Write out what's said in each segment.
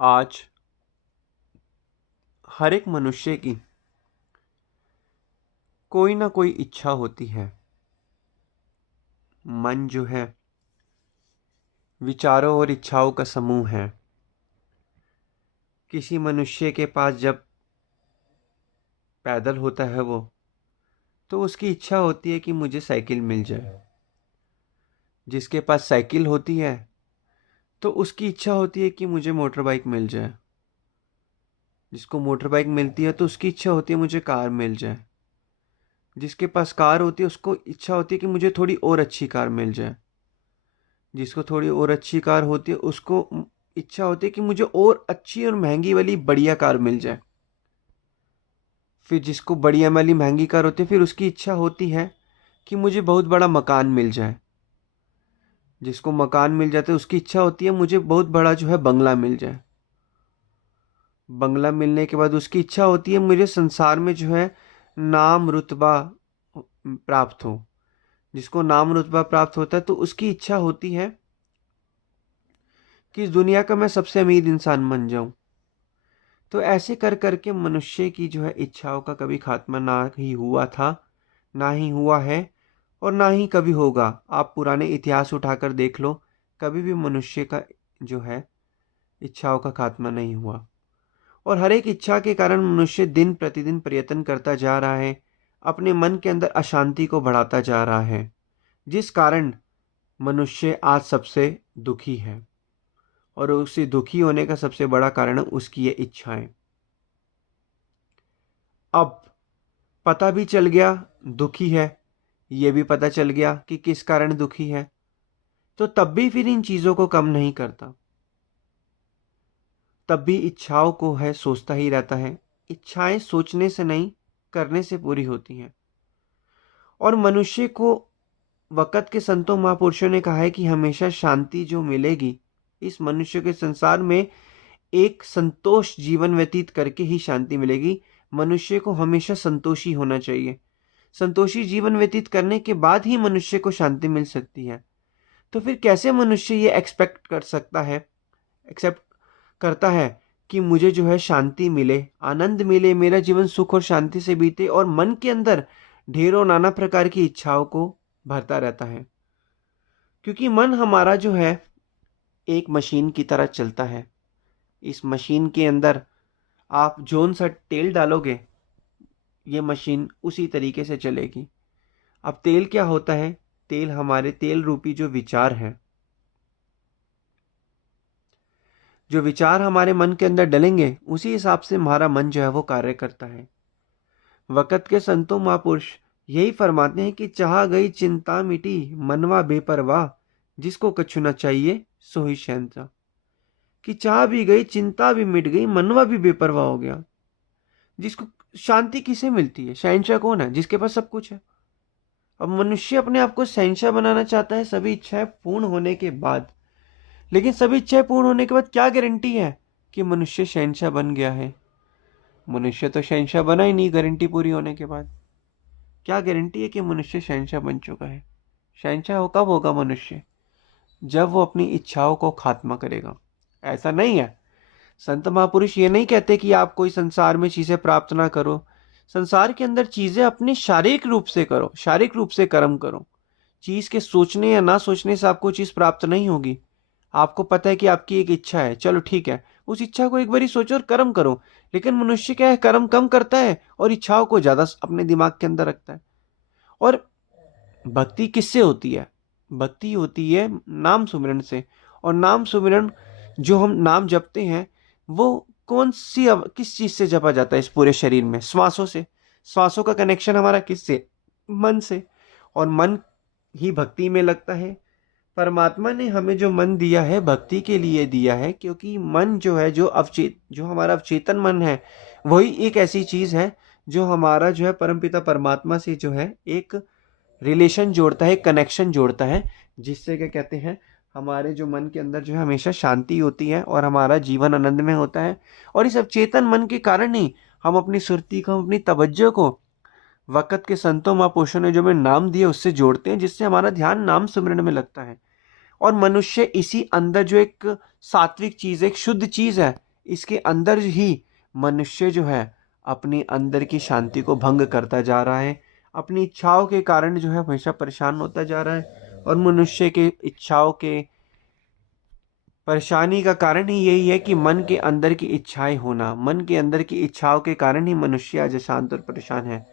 आज हर एक मनुष्य की कोई ना कोई इच्छा होती है। मन जो है विचारों और इच्छाओं का समूह है। किसी मनुष्य के पास जब पैदल होता है वो, तो उसकी इच्छा होती है कि मुझे साइकिल मिल जाए। जिसके पास साइकिल होती है तो उसकी इच्छा होती है कि मुझे मोटर बाइक मिल जाए। जिसको मोटर बाइक मिलती है तो उसकी इच्छा होती है मुझे कार मिल जाए। जिसके पास कार होती है उसको इच्छा होती है कि मुझे थोड़ी और अच्छी कार मिल जाए। जिसको थोड़ी और अच्छी कार होती है उसको इच्छा होती है कि मुझे और अच्छी और महंगी वाली बढ़िया कार मिल जाए। फिर जिसको बढ़िया वाली महंगी कार होती है फिर उसकी इच्छा होती है कि मुझे बहुत बड़ा मकान मिल जाए। जिसको मकान मिल जाता है उसकी इच्छा होती है मुझे बहुत बड़ा जो है बंगला मिल जाए। बंगला मिलने के बाद उसकी इच्छा होती है मुझे संसार में जो है नाम रुतबा प्राप्त हो। जिसको नाम रुतबा प्राप्त होता है तो उसकी इच्छा होती है कि इस दुनिया का मैं सबसे अमीर इंसान बन जाऊं। तो ऐसे कर करके मनुष्य की जो है इच्छाओं का कभी खात्मा ना ही हुआ था, ना ही हुआ है और ना ही कभी होगा। आप पुराने इतिहास उठाकर देख लो, कभी भी मनुष्य का जो है इच्छाओं का खात्मा नहीं हुआ। और हर एक इच्छा के कारण मनुष्य दिन प्रतिदिन प्रयत्न करता जा रहा है, अपने मन के अंदर अशांति को बढ़ाता जा रहा है, जिस कारण मनुष्य आज सबसे दुखी है। और उसे दुखी होने का सबसे बड़ा कारण उसकी ये इच्छाएं। अब पता भी चल गया दुखी है, ये भी पता चल गया कि किस कारण दुखी है, तो तब भी फिर इन चीजों को कम नहीं करता। तब भी इच्छाओं को है सोचता ही रहता है। इच्छाएं सोचने से नहीं, करने से पूरी होती हैं। और मनुष्य को वक़्त के संतों महापुरुषों ने कहा है कि हमेशा शांति जो मिलेगी इस मनुष्य के संसार में, एक संतोष जीवन व्यतीत करके ही शांति मिलेगी। मनुष्य को हमेशा संतोषी होना चाहिए। संतोषी जीवन व्यतीत करने के बाद ही मनुष्य को शांति मिल सकती है। तो फिर कैसे मनुष्य ये एक्सपेक्ट कर सकता है, एक्सेप्ट करता है कि मुझे जो है शांति मिले, आनंद मिले, मेरा जीवन सुख और शांति से बीते, और मन के अंदर ढेरों नाना प्रकार की इच्छाओं को भरता रहता है। क्योंकि मन हमारा जो है एक मशीन की तरह चलता है। इस मशीन के अंदर आप जोन सा तेल डालोगे, ये मशीन उसी तरीके से चलेगी। अब तेल क्या होता है? तेल हमारे तेल रूपी जो विचार है, जो विचार हमारे मन के अंदर डलेंगे उसी हिसाब से हमारा मन जो है वो कार्य करता है। वक़्त के संतों महापुरुष यही फरमाते हैं कि चाह गई चिंता मिटी, मनवा बेपरवाह, जिसको कछु न चाहिए सो ही शहंशाह। कि चाह भी गई, चिंता भी मिट गई, मनवा भी बेपरवाह हो गया। जिसको शांति किसे मिलती है? शहंशाह कौन है? जिसके पास सब कुछ है। अब मनुष्य अपने आप को शहंशाह बनाना चाहता है सभी इच्छाएं पूर्ण होने के बाद। लेकिन सभी इच्छाएं पूर्ण होने के बाद क्या गारंटी है कि मनुष्य शहंशाह बन गया है? मनुष्य तो शहंशाह बना ही नहीं गारंटी पूरी होने के बाद। क्या गारंटी है कि मनुष्य शहंशाह बन चुका है? शहंशाह कब होगा मनुष्य? जब वो अपनी इच्छाओं को खात्मा करेगा। ऐसा नहीं है, संत महापुरुष ये नहीं कहते कि आप कोई संसार में चीजें प्राप्त ना करो। संसार के अंदर चीजें अपने शारीरिक रूप से करो, शारीरिक रूप से कर्म करो। चीज के सोचने या ना सोचने से आपको चीज प्राप्त नहीं होगी। आपको पता है कि आपकी एक इच्छा है, चलो ठीक है, उस इच्छा को एक बारी सोचो और कर्म करो। लेकिन मनुष्य क्या है, कर्म कम करता है और इच्छाओं को ज्यादा अपने दिमाग के अंदर रखता है। और भक्ति किससे होती है? भक्ति होती है नाम सुमिरन से। और नाम सुमिरन जो हम नाम जपते हैं वो कौन सी किस चीज से जपा जाता है? इस पूरे शरीर में श्वासों से। श्वासों का कनेक्शन हमारा किससे? मन से। और मन ही भक्ति में लगता है। परमात्मा ने हमें जो मन दिया है भक्ति के लिए दिया है, क्योंकि मन जो है, जो हमारा अवचेतन मन है, वही एक ऐसी चीज है जो हमारा जो है परमपिता परमात्मा से जो है एक रिलेशन जोड़ता है, कनेक्शन जोड़ता है, जिससे क्या कहते हैं, हमारे जो मन के अंदर जो है हमेशा शांति होती है और हमारा जीवन आनंद में होता है। और इस अवचेतन मन के कारण ही हम अपनी सुरती को, अपनी तवज्जो को वक़्त के संतों महापुरुषों ने जो हमें नाम दिए उससे जोड़ते हैं, जिससे हमारा ध्यान नाम सुमिरन में लगता है। और मनुष्य इसी अंदर जो एक सात्विक चीज, एक शुद्ध चीज है, इसके अंदर ही मनुष्य जो है अपनी अंदर की शांति को भंग करता जा रहा है, अपनी इच्छाओं के कारण जो है हमेशा परेशान होता जा रहा है। और मनुष्य के इच्छाओं के परेशानी का कारण ही यही है कि मन के अंदर की इच्छाएं होना, मन के अंदर की इच्छाओं के कारण ही मनुष्य आज अशांत और परेशान है।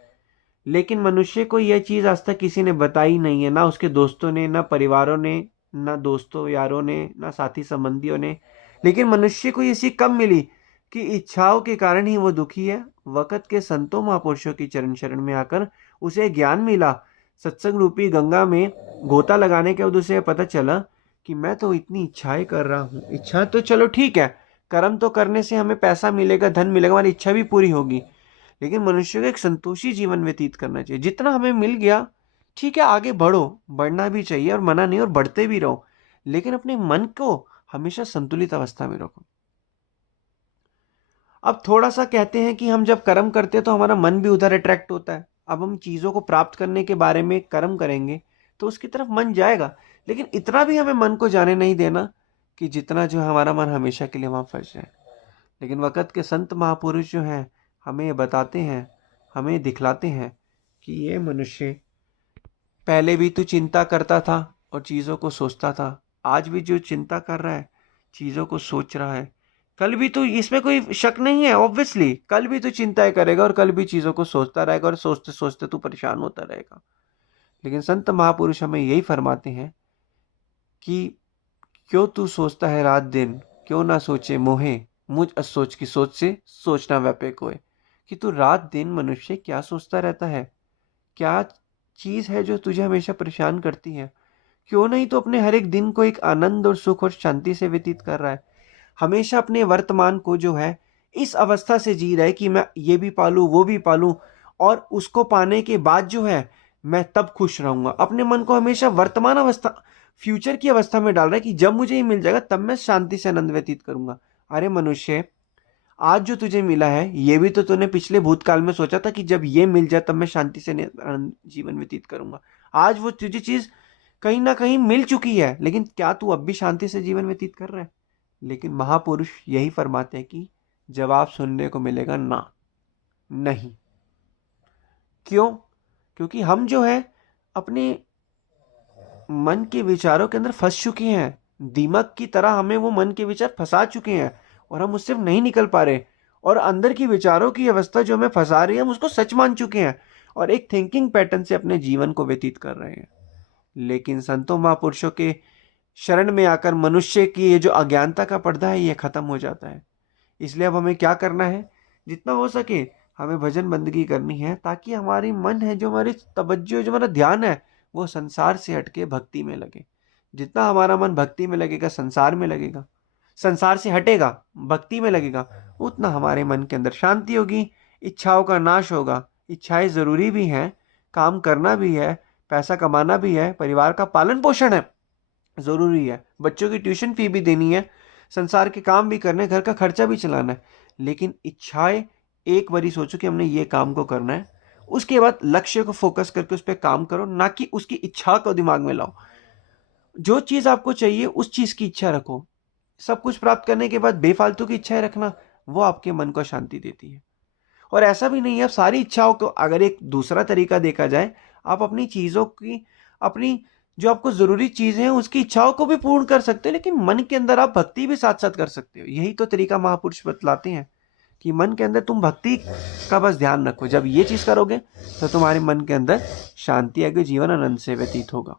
लेकिन मनुष्य को यह चीज आज तक किसी ने बताई नहीं है, ना उसके दोस्तों ने, ना परिवारों ने, ना दोस्तों यारों ने, ना साथी संबंधियों ने। लेकिन मनुष्य को ये सीख कब मिली कि इच्छाओं के कारण ही वो दुखी है? वक़्त के संतों महापुरुषों की चरण शरण में आकर उसे ज्ञान मिला। सत्संग रूपी गंगा में गोता लगाने के बाद उसे पता चला कि मैं तो इतनी इच्छाएं कर रहा हूँ। इच्छा तो चलो ठीक है, कर्म तो करने से हमें पैसा मिलेगा, धन मिलेगा, हमारी इच्छा भी पूरी होगी। लेकिन मनुष्य को एक संतोषी जीवन व्यतीत करना चाहिए। जितना हमें मिल गया ठीक है, आगे बढ़ो, बढ़ना भी चाहिए और मना नहीं, और बढ़ते भी रहो, लेकिन अपने मन को हमेशा संतुलित अवस्था में रखो। अब थोड़ा सा कहते हैं कि हम जब कर्म करते हैं तो हमारा मन भी उधर अट्रैक्ट होता है। अब हम चीजों को प्राप्त करने के बारे में कर्म करेंगे तो उसकी तरफ मन जाएगा, लेकिन इतना भी हमें मन को जाने नहीं देना कि जितना जो हमारा मन हमेशा के लिए वहां फंस जाए। लेकिन वक़्त के संत महापुरुष जो हैं हमें बताते हैं, हमें दिखलाते हैं कि ये मनुष्य, पहले भी तू चिंता करता था और चीज़ों को सोचता था, आज भी जो चिंता कर रहा है, चीज़ों को सोच रहा है, कल भी तू, इसमें कोई शक नहीं है, ऑब्वियसली कल भी तू चिंताएं करेगा और कल भी चीज़ों को सोचता रहेगा और सोचते सोचते तू परेशान होता रहेगा। लेकिन संत महापुरुष हमें यही फरमाते हैं कि क्यों तू सोचता है रात दिन, क्यों ना सोचे मोहे, मुझ असोच की सोच से सोचना व्यापे कोय। कि तू रात दिन मनुष्य क्या सोचता रहता है, क्या चीज है जो तुझे हमेशा परेशान करती है? क्यों नहीं तो अपने हर एक दिन को एक आनंद और सुख और शांति से व्यतीत कर रहा है? हमेशा अपने वर्तमान को जो है इस अवस्था से जी रहा है कि मैं ये भी पालूं, वो भी पालूं, और उसको पाने के बाद जो है मैं तब खुश रहूंगा। अपने मन को हमेशा वर्तमान अवस्था, फ्यूचर की अवस्था में डाल रहा है कि जब मुझे ये मिल जाएगा तब मैं शांति से आनंद व्यतीत करूंगा। अरे मनुष्य, आज जो तुझे मिला है ये भी तो तूने पिछले भूतकाल में सोचा था कि जब ये मिल जाए तब मैं शांति से जीवन व्यतीत करूंगा। आज वो तुझे चीज कहीं ना कहीं मिल चुकी है, लेकिन क्या तू अब भी शांति से जीवन व्यतीत कर रहा है? लेकिन महापुरुष यही फरमाते हैं कि जवाब सुनने को मिलेगा ना, नहीं। क्यों? क्योंकि हम जो है अपने मन के विचारों के अंदर फंस चुके हैं। दीमक की तरह हमें वो मन के विचार फंसा चुके हैं और हम उससे नहीं निकल पा रहे। और अंदर की विचारों की अवस्था जो हमें फंसा रही है, हम उसको सच मान चुके हैं और एक थिंकिंग पैटर्न से अपने जीवन को व्यतीत कर रहे हैं। लेकिन संतों महापुरुषों के शरण में आकर मनुष्य की ये जो अज्ञानता का पर्दा है ये खत्म हो जाता है। इसलिए अब हमें क्या करना है? जितना हो सके हमें भजन बंदगी करनी है, ताकि हमारी मन है, जो हमारी तवज्जो, जो हमारा ध्यान है, वो संसार से हटके भक्ति में लगे। जितना हमारा मन भक्ति में लगेगा, संसार में लगेगा, संसार से हटेगा, भक्ति में लगेगा, उतना हमारे मन के अंदर शांति होगी, इच्छाओं का नाश होगा। इच्छाएं जरूरी भी हैं, काम करना भी है, पैसा कमाना भी है, परिवार का पालन पोषण है, जरूरी है, बच्चों की ट्यूशन फी भी देनी है, संसार के काम भी करने, घर का खर्चा भी चलाना है। लेकिन इच्छाएं, एक बारी सोचो कि हमने ये काम को करना है, उसके बाद लक्ष्य को फोकस करके उस पर काम करो, ना कि उसकी इच्छा को दिमाग में लाओ। जो चीज आपको चाहिए उस चीज की इच्छा रखो। सब कुछ प्राप्त करने के बाद बेफालतू की इच्छाएं रखना, वो आपके मन को शांति देती है। और ऐसा भी नहीं है, आप सारी इच्छाओं को, अगर एक दूसरा तरीका देखा जाए, आप अपनी चीजों की, अपनी जो आपको जरूरी चीजें हैं उसकी इच्छाओं को भी पूर्ण कर सकते हो, लेकिन मन के अंदर आप भक्ति भी साथ साथ कर सकते हो। यही तो तरीका महापुरुष बतलाते हैं कि मन के अंदर तुम भक्ति का बस ध्यान रखो। जब ये चीज करोगे तो तुम्हारे मन के अंदर शांति आएगी, जीवन आनंद से व्यतीत होगा।